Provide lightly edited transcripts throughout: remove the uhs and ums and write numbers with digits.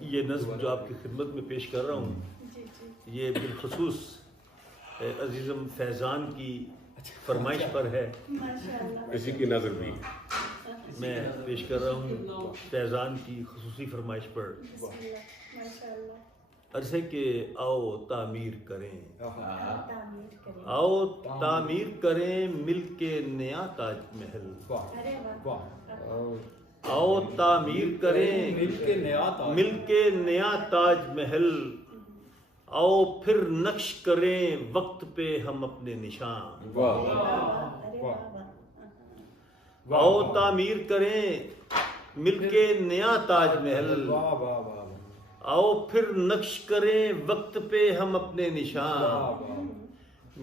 یہ نظم جو آپ کی خدمت میں پیش کر رہا ہوں یہ بالخصوص عزیزم فیضان کی فرمائش پر ہے. اسی کی نظر بھی میں پیش کر رہا ہوں فیضان کی خصوصی فرمائش پر. عرض ہے کہ آؤ تعمیر کریں، آؤ تعمیر کریں مل کے نیا تاج محل. آؤ تعمیر کریں مل کے نیا تاج محل. آؤ پھر نقش کریں وقت پہ ہم اپنے نشان. آؤ تعمیر کریں مل کے نیا تاج محل. آؤ پھر نقش کریں وقت پہ ہم اپنے نشان.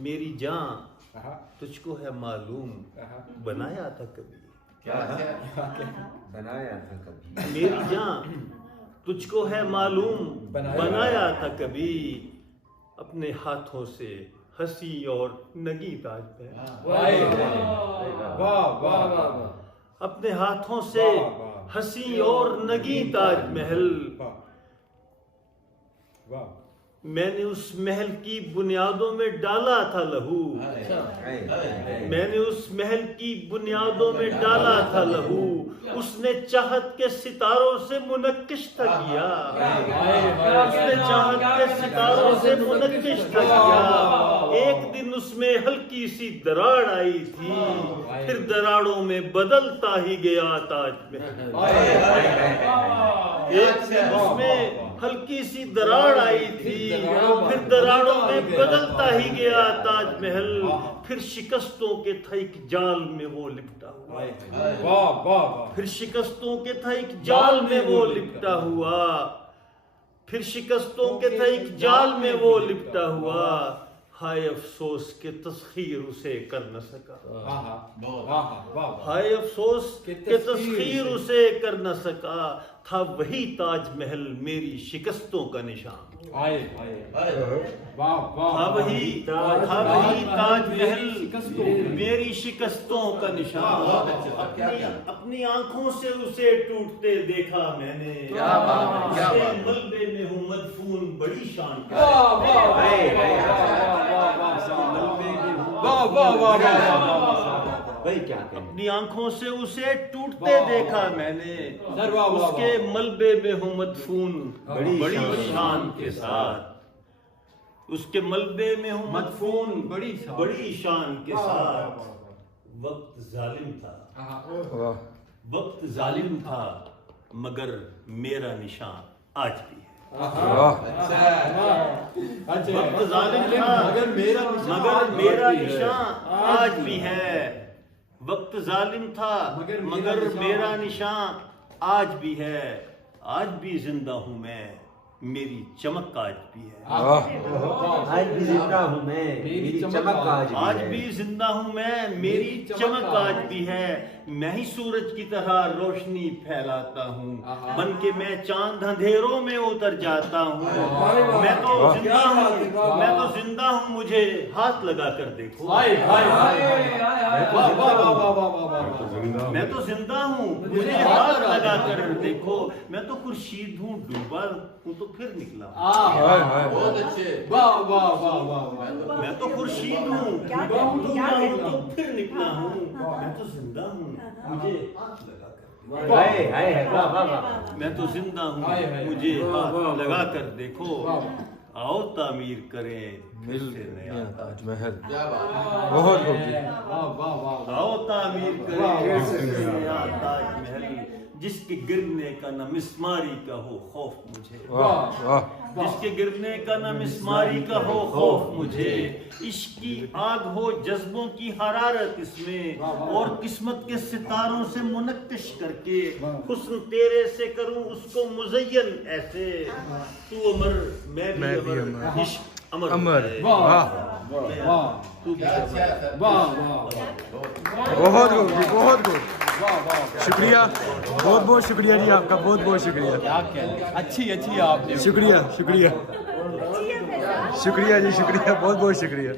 میری جان تجھ کو ہے معلوم بنایا تھا کبھی. بنایا تھا کبھی. میری جان تجھ کو ہے معلوم بنایا تھا کبھی. اپنے ہاتھوں سے ہنسی اور نگی تاج محل. اپنے ہاتھوں سے ہنسی اور نگی تاج محل. میں نے اس محل کی بنیادوں میں ڈالا تھا لہو. میں نے اس محل کی بنیادوں میں ڈالا تھا لہو. اس نے چاہت کے ستاروں سے منقش تھا کیا. اس نے چاہت کے ستاروں سے منقش تھا کیا. ایک دن اس میں ہلکی سی دراڑ آئی تھی، پھر دراڑوں میں بدلتا ہی گیا تاج محل. ایک دن اس میں ہلکی سی دراڑ آئی تھی، پھر دراڑوں میں بدلتا ہی گیا تاج محل. پھر شکستوں کے تھا ایک جال میں وہ لپٹا ہوا. پھر شکستوں کے تھا ایک جال میں وہ لپٹا ہوا. پھر شکستوں کے تھا ایک جال میں وہ لپٹا ہوا. ہائے افسوس کہ تسخیر اسے کر نہ سکا. ہائے افسوس کہ تسخیر اسے کر نہ سکا. تھا وہی تاج محل میری شکستوں کا نشان. تھا وہی تاج محل میری شکستوں کا نشان. اپنی آنکھوں سے اسے ٹوٹتے دیکھا میں نے. اسے ملبے میں ہوں مدفون بڑی شان کا. اپنی آنکھوں سے اسے ٹوٹتے دیکھا میں نے. اس کے ملبے میں ہوں مدفون بڑی شان کے ساتھ. اس کے ملبے میں ہوں مدفون بڑی شان کے ساتھ. وقت ظالم تھا، وقت ظالم تھا، مگر میرا نشان آج بھی ہے. وقت ظالم تھا مگر میرا نشان آج بھی ہے. وقت ظالم تھا مگر میرا نشان آج بھی ہے. آج بھی زندہ ہوں میں، میری چمک آج بھی ہے. آج بھی زندہ ہوں میں، میری چمک آج بھی زندہ ہوں میں، میری چمک آج بھی ہے. میں ہی سورج کی طرح روشنی پھیلاتا ہوں، بن کے میں چاند اندھیروں میں اتر جاتا ہوں. میں تو زندہ ہوں، مجھے ہاتھ لگا کر دیکھو. میں تو زندہ ہوں، مجھے ہاتھ لگا کر دیکھو. میں تو خورشید ہوں، ڈوبا ہوں تو پھر نکلا. میں تو خورشید ہوں، ڈوبا ہوں تو پھر نکلا ہوں. میں تو زندہ ہوں، مجھے ہاتھ لگا کر. میں تو زندہ ہوں، مجھے ہاتھ لگا کر دیکھو. آؤ تعمیر کریں پھر سے نیا تاج محل. بہت ہوگی. آؤ تعمیر کریں پھر سے نیا تاج محل. جس کے گرنے کا نہ مسماری کا ہو خوف مجھے. جس کے گرنے کا نہ مسماری کا ہو خوف مجھے. عشق کی آگ ہو جذبوں کی حرارت اس میں، اور قسمت کے ستاروں سے منقش کر کے حسن تیرے سے کروں اس کو مزین ایسے. تو امر میں بھی امر، عشق امر. بہت ہوگی، بہت ہوگی. شکریہ، بہت بہت شکریہ جی آپ کا، بہت بہت شکریہ. اچھی آپ نے. شکریہ شکریہ شکریہ جی، شکریہ، بہت بہت شکریہ.